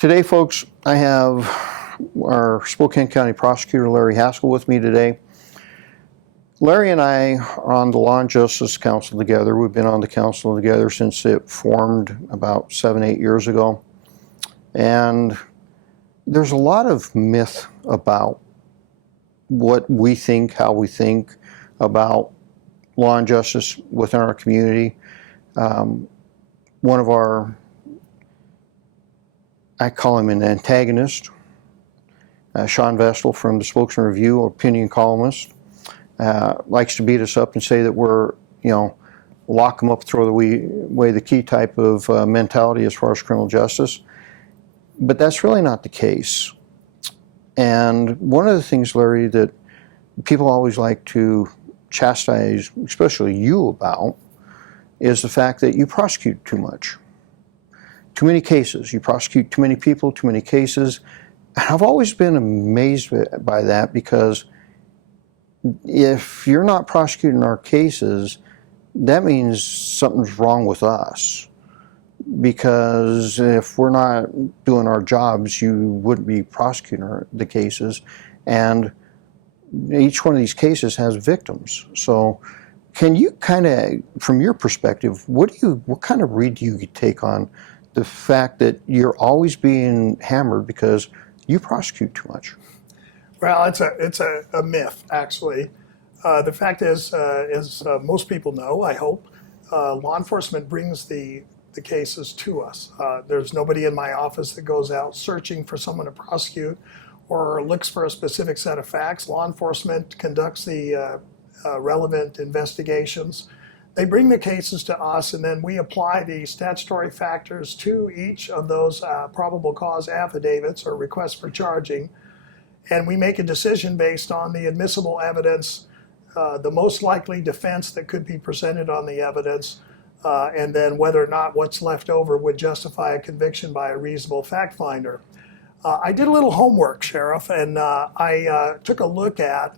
Today, folks, I have our Spokane County Prosecutor, Larry Haskell, with me today. Larry and I are on the Law and Justice Council together. We've been on the council together since it formed about 7-8 years ago. And there's a lot of myth about what we think, how we think about law and justice within our community. One of our, I call him an antagonist, Sean Vestal from the Spokane Review, opinion columnist, likes to beat us up and say that we're, lock them up, throw away the key type of mentality as far as criminal justice. But that's really not the case. And one of the things, Larry, that people always like to chastise, especially you, about, is the fact that you prosecute too much. Too many cases. You prosecute too many people, too many cases. And I've always been amazed by that, because if you're not prosecuting our cases, that means something's wrong with us. Because if we're not doing our jobs, you wouldn't be prosecuting the cases. And each one of these cases has victims. So can you kind of, from your perspective, what kind of read do you take on the fact that you're always being hammered because you prosecute too much? Well, it's a myth, actually. The fact is, as most people know, I hope, law enforcement brings the cases to us. There's nobody in my office that goes out searching for someone to prosecute or looks for a specific set of facts. Law enforcement conducts the relevant investigations. They bring the cases to us, and then we apply the statutory factors to each of those probable cause affidavits or requests for charging, and we make a decision based on the admissible evidence, the most likely defense that could be presented on the evidence, and then whether or not what's left over would justify a conviction by a reasonable fact finder. I did a little homework, Sheriff, and I took a look at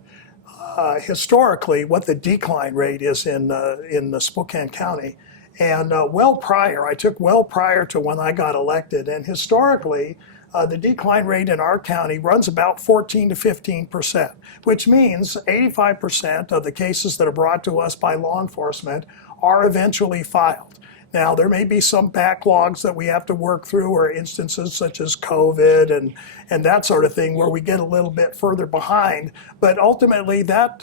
historically what the decline rate is in the Spokane County. And I took well prior to when I got elected, and historically the decline rate in our county runs about 14 to 15%, which means 85% of the cases that are brought to us by law enforcement are eventually filed. Now, there may be some backlogs that we have to work through, or instances such as COVID and that sort of thing, where we get a little bit further behind. But ultimately, that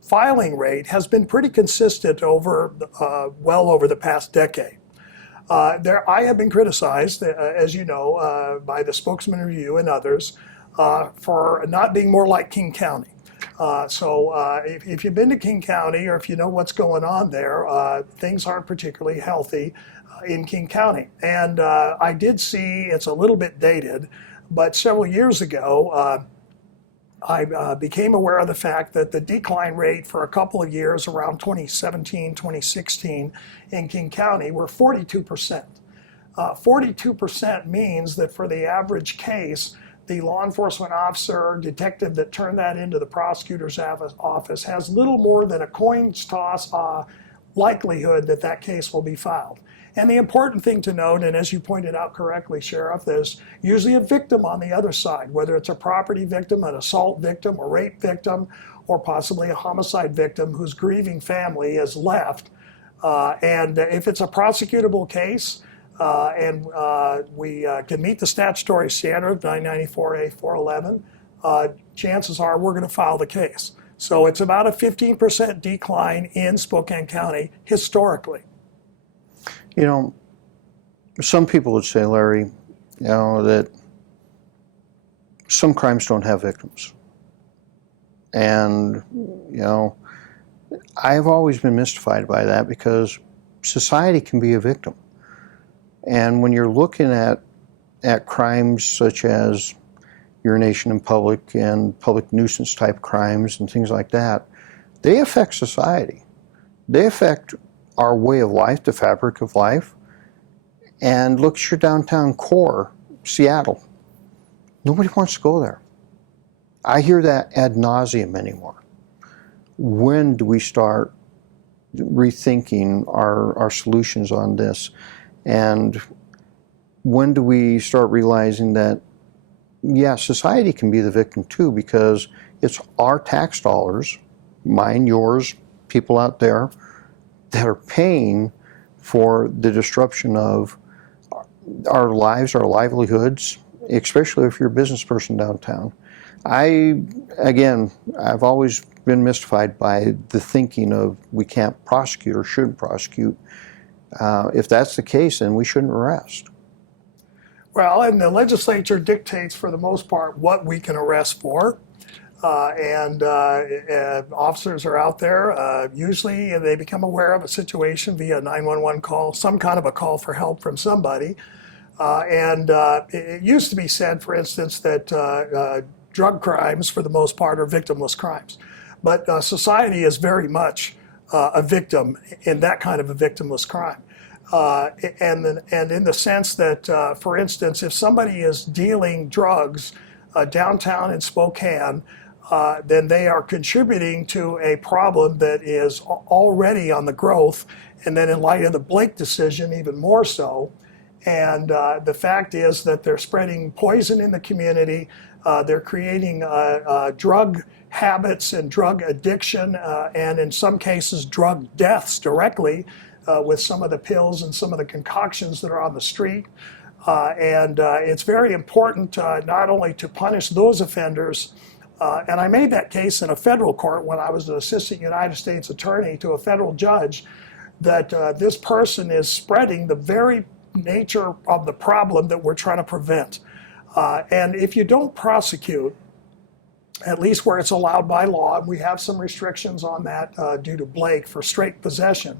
filing rate has been pretty consistent over well over the past decade. I have been criticized, as you know, by the Spokesman Review and others, for not being more like King County. If you've been to King County, or if you know what's going on there, things aren't particularly healthy in King County. And I did see, it's a little bit dated, but several years ago, I became aware of the fact that the decline rate for a couple of years around 2017, 2016 in King County were 42%. 42% means that for the average case, the law enforcement officer or detective that turned that into the prosecutor's office has little more than a coin's toss likelihood that that case will be filed. And the important thing to note, and as you pointed out correctly, Sheriff, there's usually a victim on the other side, whether it's a property victim, an assault victim, a rape victim, or possibly a homicide victim whose grieving family is left. And if it's a prosecutable case, and we can meet the statutory standard of 994A411, chances are we're going to file the case. So it's about a 15% decline in Spokane County historically. Some people would say, Larry, that some crimes don't have victims. And, I've always been mystified by that, because society can be a victim. And when you're looking at crimes such as urination in public and public nuisance type crimes and things like that, they affect society. They affect our way of life, the fabric of life. And look at your downtown core, Seattle. Nobody wants to go there. I hear that ad nauseum anymore. When do we start rethinking our solutions on this? And when do we start realizing that, yeah, society can be the victim too, because it's our tax dollars, mine, yours, people out there, that are paying for the disruption of our lives, our livelihoods, especially if you're a business person downtown. I've always been mystified by the thinking of we can't prosecute or shouldn't prosecute. If that's the case, then we shouldn't arrest. Well, and the legislature dictates for the most part what we can arrest for. And officers are out there. Usually they become aware of a situation via a 911 call, some kind of a call for help from somebody. It used to be said, for instance, that drug crimes, for the most part, are victimless crimes. But society is very much a victim in that kind of a victimless crime. And in the sense that, for instance, if somebody is dealing drugs downtown in Spokane, then they are contributing to a problem that is already on the growth, and then in light of the Blake decision, even more so. And the fact is that they're spreading poison in the community. They're creating drug habits and drug addiction, and in some cases, drug deaths directly with some of the pills and some of the concoctions that are on the street. It's very important not only to punish those offenders, and I made that case in a federal court when I was an assistant United States attorney to a federal judge, that this person is spreading the very nature of the problem that we're trying to prevent. And if you don't prosecute, at least where it's allowed by law, and we have some restrictions on that due to Blake for straight possession,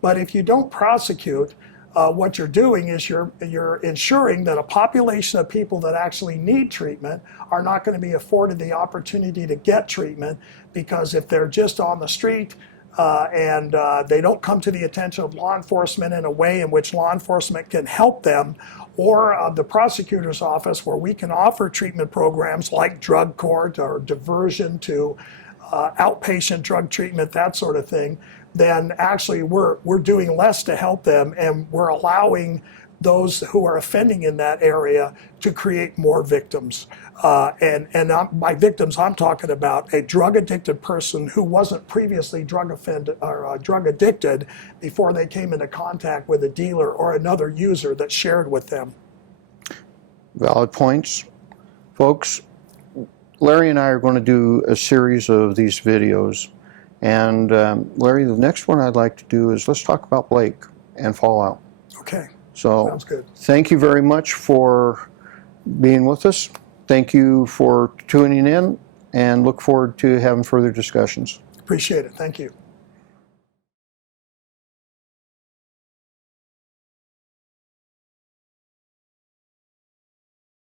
but if you don't prosecute, what you're doing is you're ensuring that a population of people that actually need treatment are not going to be afforded the opportunity to get treatment, because if they're just on the street and they don't come to the attention of law enforcement in a way in which law enforcement can help them, or the prosecutor's office where we can offer treatment programs like drug court or diversion to outpatient drug treatment, that sort of thing, then actually we're doing less to help them, and we're allowing those who are offending in that area to create more victims. By victims, I'm talking about a drug-addicted person who wasn't previously drug addicted before they came into contact with a dealer or another user that shared with them. Valid points. Folks, Larry and I are going to do a series of these videos. And Larry, the next one I'd like to do is let's talk about Blake and fallout. Okay. So sounds good. Thank you very much for being with us. Thank you for tuning in, and look forward to having further discussions. Appreciate it. Thank you.